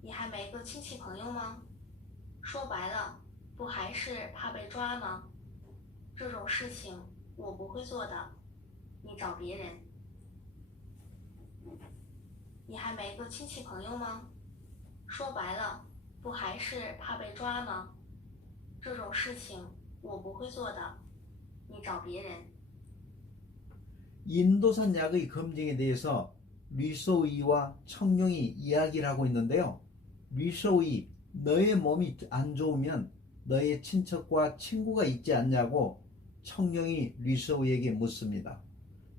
你还没个亲戚朋友吗？说白了，不还是怕被抓吗？这种事情我不会做的，你找别人。你还没个亲戚朋友吗？说白了，不还是怕被抓吗？这种事情我不会做的，你找别人。 인도산 약의 검증에 대해서 리소이와 청룡이 이야기를 하고 있는데요. 위소이 너의 몸이 안 좋으면 너의 친척과 친구가 있지 않냐고 청룡이 리소우에게 묻습니다.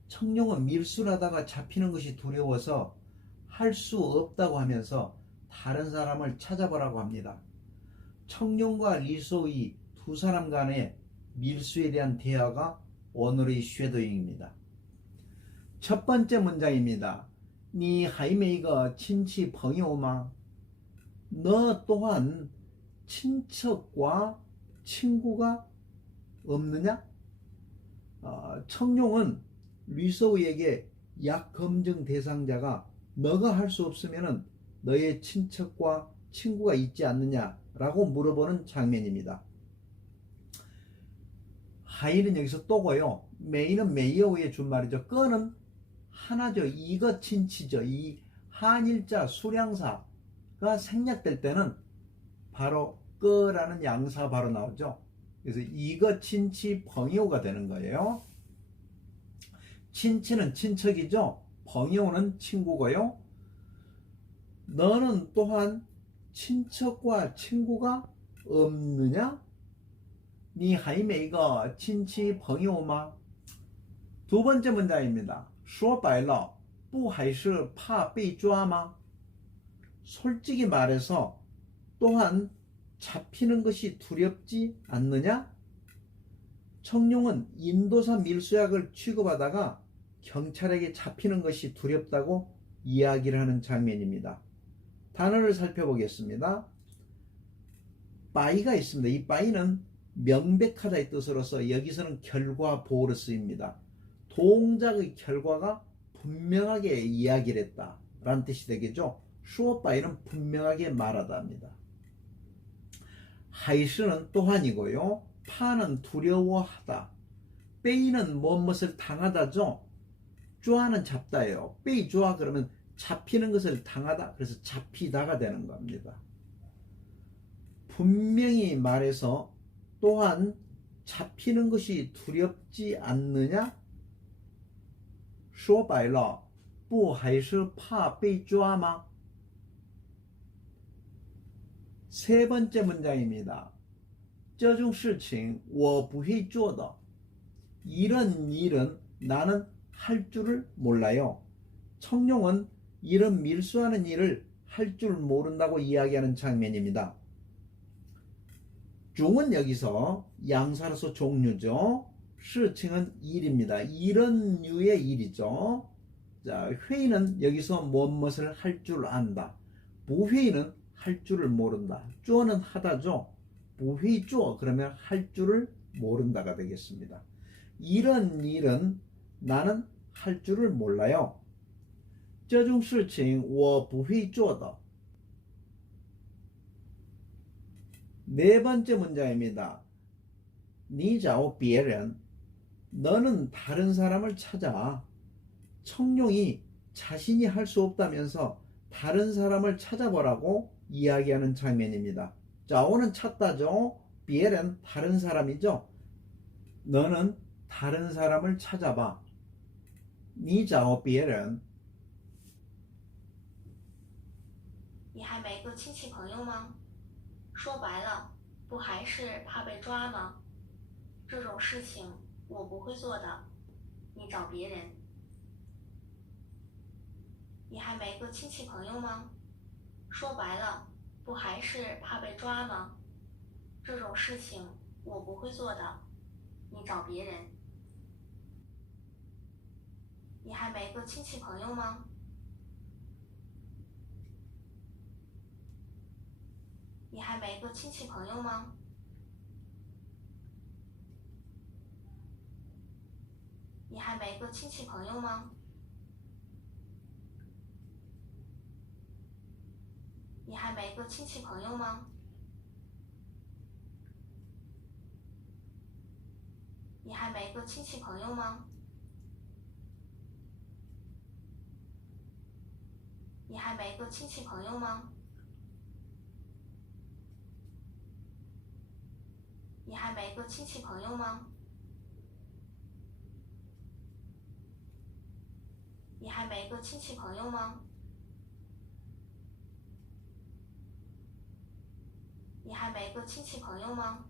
청룡은 밀수하다가 잡히는 것이 두려워서 할 수 없다고 하면서 다른 사람을 찾아보라고 합니다. 청룡과 리소이 두 사람 간의 밀수에 대한 대화가 오늘의 쉐도잉입니다. 첫 번째 문장입니다. 니 하이메이거 친치 벙이 오마 너 또한 친척과 친구가 없느냐? 어, 청룡은 리소우에게 약 검증 대상자가 너가 할 수 없으면 너의 친척과 친구가 있지 않느냐라고 물어보는 장면입니다. 하이는 여기서 또고요. 메이는 메이어의 준말이죠. 꺼는 하나죠. 이것 친치죠. 이 한일자 수량사가 생략될 때는 바로 꺼라는 양사가 바로 나오죠. 그래서 이것 친치 벙이오가 되는 거예요. 친치는 친척이죠. 벙이오는 친구고요. 너는 또한 친척과 친구가 없느냐? 你还没个亲戚朋友吗？ 두 번째 문장입니다. 说白了,不还是怕被抓吗? 솔직히 말해서 또한 잡히는 것이 두렵지 않느냐? 청룡은 인도산 밀수약을 취급하다가 경찰에게 잡히는 것이 두렵다고 이야기를 하는 장면입니다. 단어를 살펴보겠습니다. 빠이가 있습니다. 이 빠이는 명백하다의 뜻으로서 여기서는 결과 보호로 쓰입니다. 동작의 결과가 분명하게 이야기를 했다. 라는 뜻이 되겠죠. 수어바이는 분명하게 말하다 합니다. 하이스는 또한이고요. 파는 두려워하다. 빼이는 무엇을 당하다죠. 쪼아는 잡다예요. 빼이 쪼아 그러면 잡히는 것을 당하다. 그래서 잡히다가 되는 겁니다. 분명히 말해서 또한 잡히는 것이 두렵지 않느냐? 说白了，不还是怕被抓吗？ 세 번째 문장입니다. 这种事情我不会做的. 이런 일은 나는 할 줄을 몰라요. 청룡은 이런 밀수하는 일을 할 줄 모른다고 이야기하는 장면입니다. 종은 여기서 양사로서 종류죠. 事情은 일입니다. 이런 류의 일이죠. 자, 회의는 여기서 무엇을 할 줄 안다. 부회의는 할 줄을 모른다. 쪼는 하다죠. 부회의 쪼 그러면 할 줄을 모른다가 되겠습니다. 이런 일은 나는 할 줄을 몰라요. 这种事情我不会做的. 네 번째 문장입니다. 你找别人 너는 다른 사람을 찾아. 청룡이 자신이 할 수 없다면서 다른 사람을 찾아보라고 이야기하는 장면입니다. 자오는 찾다죠. 비엘은 다른 사람이죠. 너는 다른 사람을 찾아봐. 니자오 비엘은 你还没个亲戚朋友吗？ 说白了，不还是怕被抓吗？这种事情我不会做的，你找别人。你还没个亲戚朋友吗？你还没个亲戚朋友吗？你还没个亲戚朋友吗？你还没个亲戚朋友吗？你还没个亲戚朋友吗？你还没个亲戚朋友吗？你还没个亲戚朋友吗？你还没个亲戚朋友吗？你还没个亲戚朋友吗？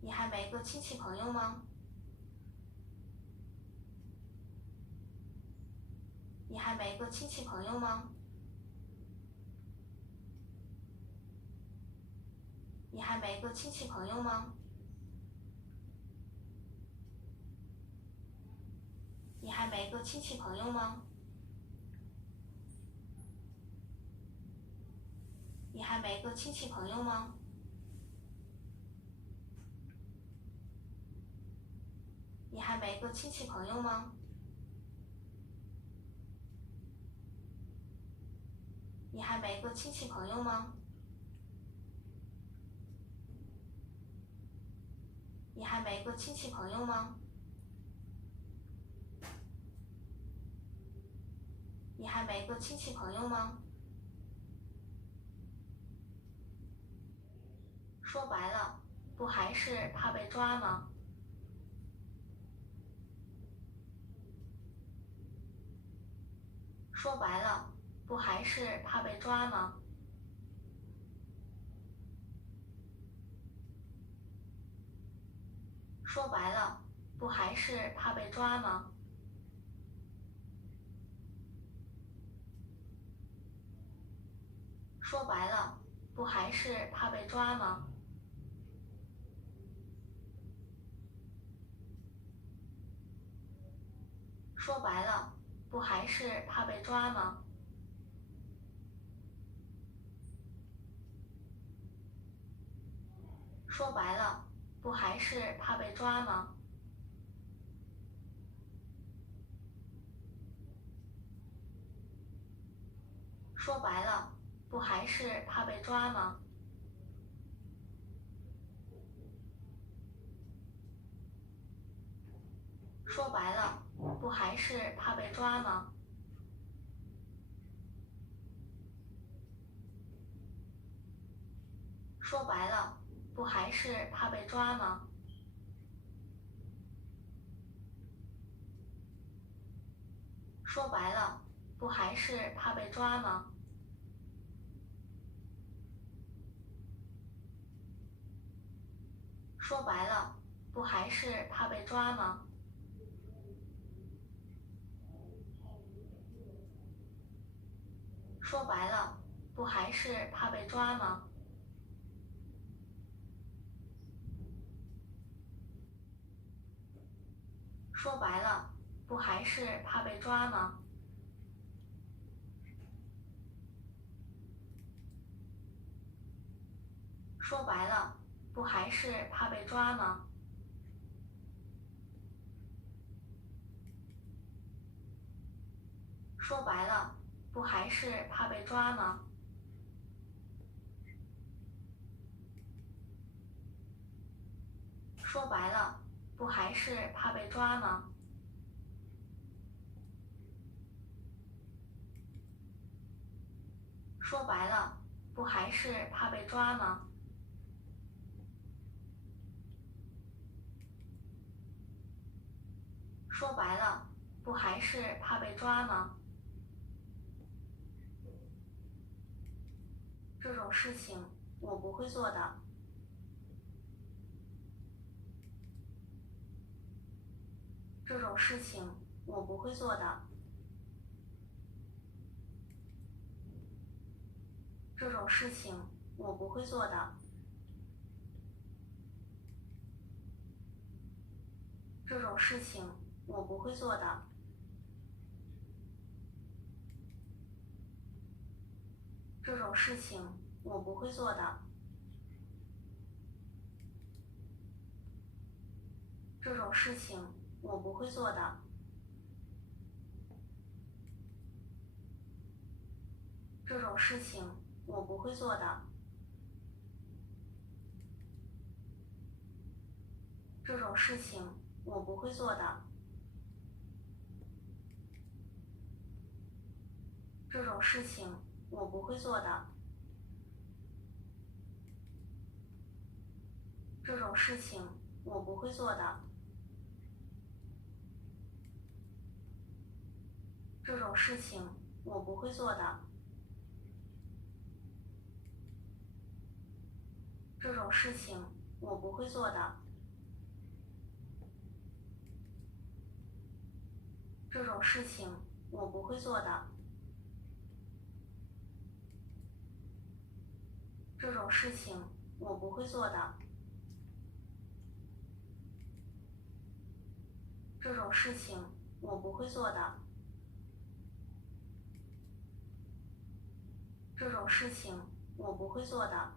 你还没个亲戚朋友吗？你还没个亲戚朋友吗？你还没个亲戚朋友吗？你还没个亲戚朋友吗？你还没个亲戚朋友吗？你还没个亲戚朋友吗？你还没个亲戚朋友吗？你还没个亲戚朋友吗？你还没个亲戚朋友吗？你还没个亲戚朋友吗？说白了，不还是怕被抓吗？说白了，不还是怕被抓吗？说白了，不还是怕被抓吗？说白了，不还是怕被抓吗？说白了，不还是怕被抓吗？说白了，不还是怕被抓吗？说白了，不还是怕被抓吗？说白了，不还是怕被抓吗？说白了，不还是怕被抓吗？说白了，不还是怕被抓吗？说白了，不还是怕被抓吗？说白了，不还是怕被抓吗？说白了，不还是怕被抓吗？说白了，不还是怕被抓吗？说白了，不还是怕被抓吗？说白了，不还是怕被抓吗？说白了，不还是怕被抓吗？说白了，不还是怕被抓吗？这事情我不会做的。这种事情我不会做的。这种事情我不会做的。这种事情我不会做的。这种事情我不会做的。这种事情我不会做的。这种事情我不会做的。这种事情我不会做的。这种事情我不会做的。这种事情我不会做的。这种事情我不会做的。这种事情我不会做的。这种事情我不会做的。这种事情我不会做的。这种事情我不会做的。这种事情我不会做的。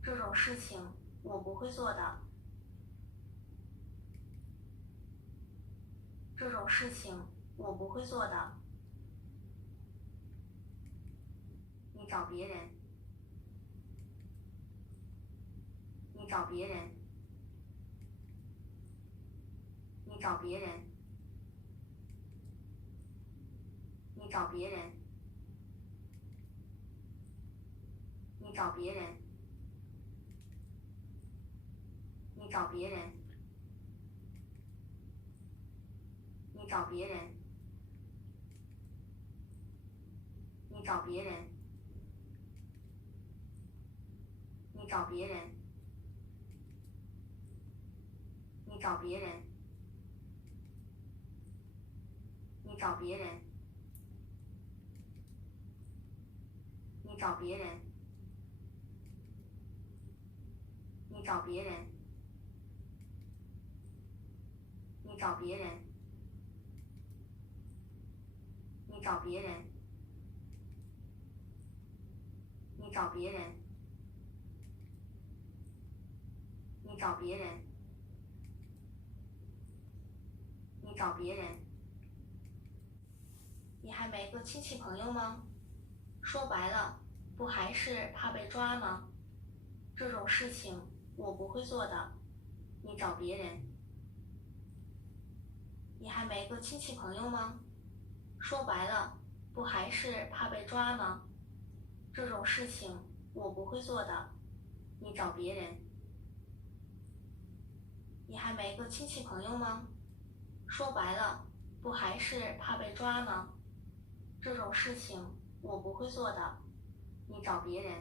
这种事情我不会做的。这种事情我不会做的。你找别人。找别人。你找别人。你找别人。你找别人。你找别人。你找别人。你找别人。你找别人。你找别人。你找别人。你找别人。你找别人。你找别人。你找别人。你找别人。你找别人。你找别人。你还没个亲戚朋友吗？说白了，不还是怕被抓吗？这种事情我不会做的。你找别人。你还没个亲戚朋友吗？说白了，不还是怕被抓吗？这种事情我不会做的。你找别人。你还没个亲戚朋友吗？说白了，不还是怕被抓吗？这种事情我不会做的。你找别人。